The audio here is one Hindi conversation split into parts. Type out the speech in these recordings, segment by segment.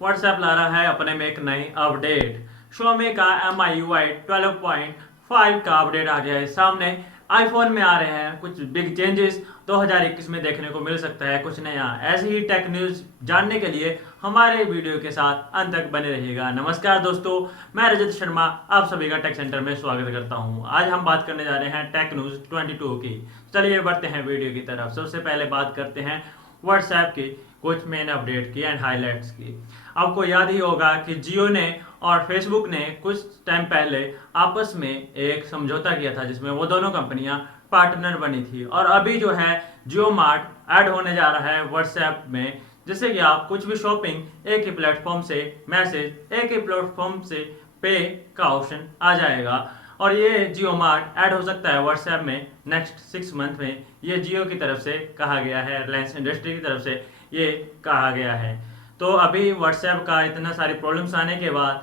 व्हाट्सएप ला रहा है अपने में एक नई अपडेट। Xiaomi का MIUI 12.5 का अपडेट आ गया है सामने। आईफोन में आ रहे हैं कुछ बिग चेंजेस 2021 में देखने को मिल सकता है कुछ नया। ऐसे ही टेक न्यूज जानने के लिए हमारे वीडियो के साथ अंत तक बने रहिएगा। नमस्कार दोस्तों, मैं रजत शर्मा आप सभी का टेक सेंटर में स्वागत करता हूं। आज हम बात करने जा रहे हैं टेक न्यूज 22 की। चलिए बढ़ते हैं वीडियो की तरफ। सबसे पहले बात करते हैं व्हाट्सएप की कुछ मेन अपडेट की एंड हाइलाइट्स की। आपको याद ही होगा कि जियो ने और फेसबुक ने कुछ टाइम पहले आपस में एक समझौता किया था जिसमें वो दोनों कंपनियां पार्टनर बनी थी। और अभी जो है जियो मार्ट ऐड होने जा रहा है व्हाट्सएप में, जिससे कि आप कुछ भी शॉपिंग एक ही प्लेटफॉर्म से, मैसेज एक ही प्लेटफॉर्म से पे का ऑप्शन आ जाएगा। और ये जियो मार्ट ऐड हो सकता है व्हाट्सएप में नेक्स्ट 6 मंथ में। ये जियो की तरफ से कहा गया है, रिलायंस इंडस्ट्री की तरफ से ये कहा गया है। तो अभी व्हाट्सएप का इतना सारी प्रॉब्लम्स आने के बाद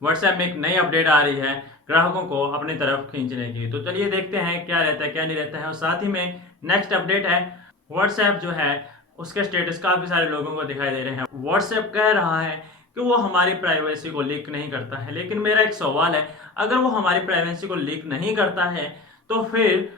व्हाट्सएप में एक नई अपडेट आ रही है ग्राहकों को अपनी तरफ खींचने की। तो चलिए देखते हैं क्या रहता है क्या नहीं रहता है। और साथ ही में नेक्स्ट अपडेट है व्हाट्सएप जो है उसके स्टेटस काफी सारे लोगों को दिखाई दे रहे हैं। व्हाट्सएप कह रहा है कि वो हमारी प्राइवेसी को लीक नहीं करता है, लेकिन मेरा एक सवाल है, अगर वो हमारी प्राइवेसी को लीक नहीं करता है तो फिर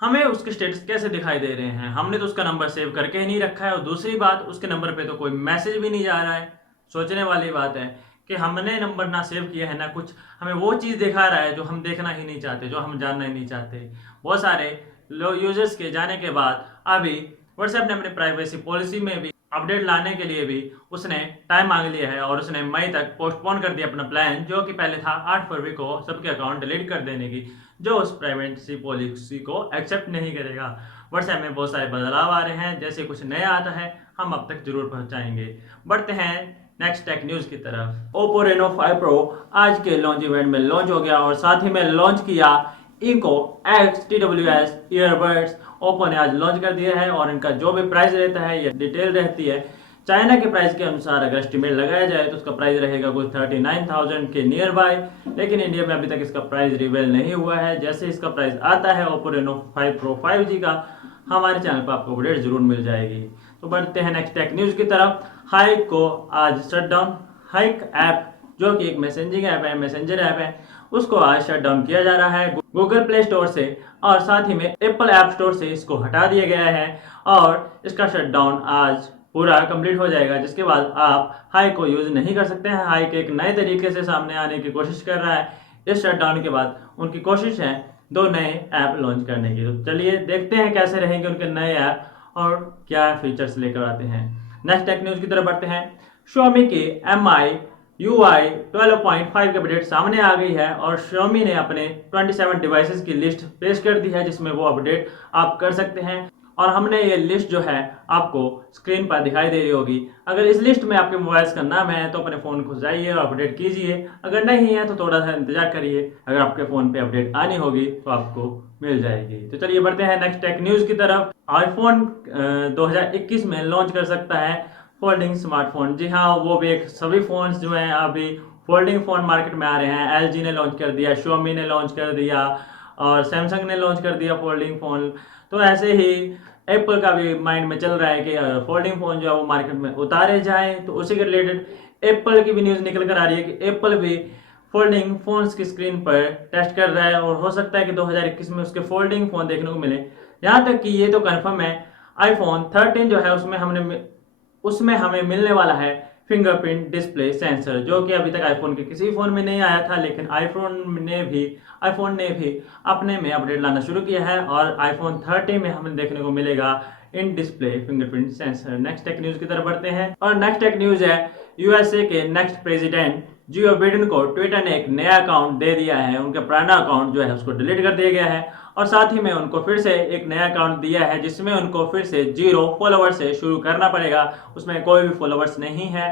हमें उसके स्टेटस कैसे दिखाई दे रहे हैं? हमने तो उसका नंबर सेव करके ही नहीं रखा है, और दूसरी बात उसके नंबर पे तो कोई मैसेज भी नहीं जा रहा है। सोचने वाली बात है कि हमने नंबर ना सेव किया है ना कुछ, हमें वो चीज़ दिखा रहा है जो हम देखना ही नहीं चाहते, जो हम जानना ही नहीं चाहते। बहुत सारे यूजर्स के जाने के बाद अभी व्हाट्सएप ने अपनी प्राइवेसी पॉलिसी में भी अपडेट लाने के लिए भी उसने टाइम मांग लिया है, और उसने मई तक पोस्टपोन कर दिया अपना प्लान, जो कि पहले था 8 फरवरी को सबके अकाउंट डिलीट कर देने की, जो उस प्राइवेसी पॉलिसी को एक्सेप्ट नहीं करेगा। व्हाट्सएप में बहुत सारे बदलाव आ रहे हैं, जैसे कुछ नया आता है हम अब तक जरूर पहुंचाएंगे। बढ़ते हैं नेक्स्ट टेक न्यूज की तरफ। Oppo Reno 5 Pro आज के लॉन्च इवेंट में लॉन्च हो गया, और साथ ही में लॉन्च किया Enco X TWS earbuds. Oppo ने आज लॉन्च कर दिया है, और इनका जो भी प्राइस रहता है ये डिटेल रहती है। चाइना के प्राइस के अनुसार अगर एस्टिमेट लगाया जाए तो उसका प्राइस रहेगा कुछ 39,000 के नियर बाय, लेकिन इंडिया में अभी तक इसका प्राइस रिवील नहीं हुआ है। जैसे इसका प्राइस आता है Oppo Reno 5 Pro 5G का, हमारे चैनल पर आपको अपडेट जरूर मिल जाएगी। तो बढ़ते हैं नेक्स्ट टेक न्यूज की तरफ। हाइक को आज शट डाउन, हाइक ऐप जो कि एक मैसेजिंग ऐप है, मैसेंजर ऐप है, उसको आज शट डाउन किया जा रहा है गूगल प्ले स्टोर से, और साथ ही में एप्पल ऐप स्टोर से इसको हटा दिया गया है। और इसका शट डाउन आज पूरा कंप्लीट हो जाएगा, जिसके बाद आप हाइक को यूज नहीं कर सकते हैं। हाइक एक नए तरीके से सामने आने की कोशिश कर रहा है। इस शट डाउन के बाद उनकी कोशिश है 2 नए ऐप लॉन्च करने की। तो चलिए देखते हैं कैसे रहेंगे उनके नए ऐप और क्या फीचर्स लेकर आते हैं। नेक्स्ट टेक न्यूज की तरफ बढ़ते हैं। Xiaomi की MIUI 12.5 की अपडेट सामने आ गई है, और Xiaomi ने अपने 27 डिवाइसेस की लिस्ट पेश कर दी है जिसमें वो अपडेट आप कर सकते हैं। और हमने ये लिस्ट जो है आपको स्क्रीन पर दिखाई दे रही होगी। अगर इस लिस्ट में आपके मोबाइल्स का नाम है तो अपने फ़ोन को जाइए और अपडेट कीजिए, अगर नहीं है तो थोड़ा सा इंतजार करिए। अगर आपके फ़ोन पे अपडेट आनी होगी तो आपको मिल जाएगी। तो चलिए बढ़ते हैं नेक्स्ट टेक न्यूज़ की तरफ। आईफोन 2021 में लॉन्च कर सकता है फोल्डिंग स्मार्टफोन। जी हाँ, वो भी एक सभी फ़ोन्स जो हैं अभी फोल्डिंग फ़ोन मार्केट में आ रहे हैं। LG ने लॉन्च कर दिया, Xiaomi ने लॉन्च कर दिया, और सैमसंग ने लॉन्च कर दिया फोल्डिंग फ़ोन। तो ऐसे ही एप्पल का भी माइंड में चल रहा है कि फोल्डिंग फ़ोन जो है वो मार्केट में उतारे जाएं। तो उसी के रिलेटेड एप्पल की भी न्यूज़ निकल कर आ रही है कि एप्पल भी फोल्डिंग फ़ोन्स की स्क्रीन पर टेस्ट कर रहा है, और हो सकता है कि 2021 में उसके फोल्डिंग फ़ोन देखने को मिले। यहाँ तक कि ये तो कन्फर्म है आईफोन 13 जो है उसमें हमें मिलने वाला है फिंगरप्रिंट डिस्प्ले सेंसर, जो कि अभी तक आईफोन के किसी फ़ोन में नहीं आया था। लेकिन आईफोन ने भी अपने में अपडेट लाना शुरू किया है, और आईफोन 30 में हमें देखने को मिलेगा in display fingerprint sensor. Next tech news की तरफ बढ़ते हैं, और नेक्स्ट टेक न्यूज़ है यूएसए के नेक्स्ट प्रेसिडेंट जियो बिडेन को ट्विटर ने एक नया अकाउंट दे दिया है। उनका पुराना अकाउंट जो है उसको डिलीट कर दिया गया है, और साथ ही में उनको फिर से एक नया अकाउंट दिया है जिसमें उनको फिर से 0 फॉलोवर्स से शुरू करना पड़ेगा। उसमें कोई भी फॉलोवर्स नहीं है।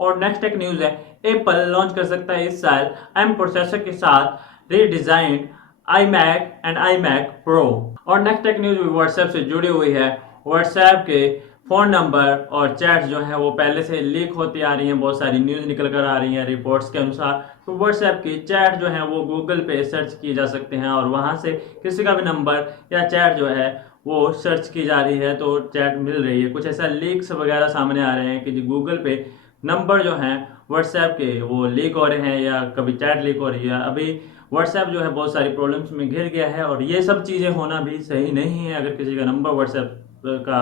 और नेक्स्ट टेक न्यूज़ है एप्पल लॉन्च कर सकता है इस साल एम प्रोसेसर के साथ redesigned iMac and iMac Pro। और नेक्स्ट टेक न्यूज़ भी व्हाट्सएप से जुड़ी हुई है। व्हाट्सएप के फ़ोन नंबर और चैट जो है वो पहले से लीक होती आ रही हैं, बहुत सारी न्यूज़ निकल कर आ रही हैं रिपोर्ट्स के अनुसार। तो व्हाट्सएप की चैट जो है वो गूगल पे सर्च किए जा सकते हैं, और वहाँ से किसी का भी नंबर या चैट जो है वो सर्च की जा रही है तो चैट मिल रही है। कुछ ऐसा लीक्स वगैरह सामने आ रहे हैं कि गूगल पे नंबर जो हैं व्हाट्सएप के वो लीक हो रहे हैं या कभी चैट लीक हो रही है। अभी व्हाट्सएप जो है बहुत सारी प्रॉब्लम्स में घिर गया है और ये सब चीज़ें होना भी सही नहीं है। अगर किसी का नंबर व्हाट्सएप का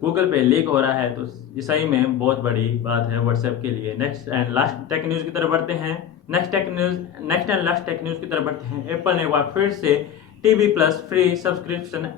गूगल पे लीक हो रहा है तो ये सही में बहुत बड़ी बात है व्हाट्सएप के लिए। Next and last tech news की तरफ बढ़ते हैं। Next and last tech news की तरफ बढ़ते हैं। एप्पल ने एक बार फिर से TV plus free subscription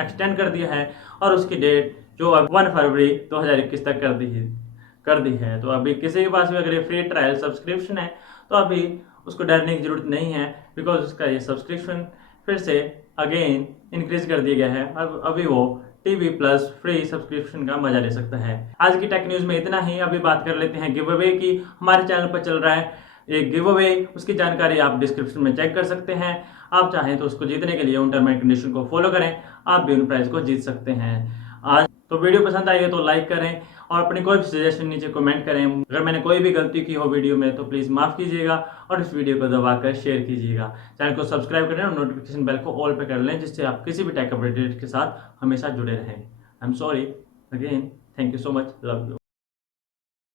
extend कर दिया है और उसकी डेट जो अब 1 फरवरी 2021 तक कर दी है। तो अभी किसी के पास भी अगर ये फ्री ट्रायल सब्सक्रिप्शन है तो अभी उसको डरने की जरूरत नहीं है, बिकॉज उसका ये सब्सक्रिप्शन फिर से अगेन इंक्रीज कर दिया गया है। अब अभी वो टीवी प्लस फ्री सब्सक्रिप्शन का मजा ले सकता है। आज की टेक न्यूज़ में इतना ही। अभी बात कर लेते हैं गिव अवे की। हमारे चैनल पर चल रहा है एक गिव अवे, उसकी जानकारी आप डिस्क्रिप्शन में चेक कर सकते हैं। आप चाहें तो उसको जीतने के लिए उन टर्म एंड कंडीशन को फॉलो करें, आप भी उन प्राइज को जीत सकते हैं। आज तो वीडियो पसंद आई है तो लाइक करें और अपनी कोई भी सजेशन नीचे कमेंट करें। अगर मैंने कोई भी गलती की हो वीडियो में तो प्लीज़ माफ़ कीजिएगा और इस वीडियो को दबाकर शेयर कीजिएगा। चैनल को सब्सक्राइब करें और नोटिफिकेशन बेल को ऑल पे कर लें, जिससे आप किसी भी टेक अपडेट के साथ हमेशा जुड़े रहें। I am sorry again, thank you so much, love you.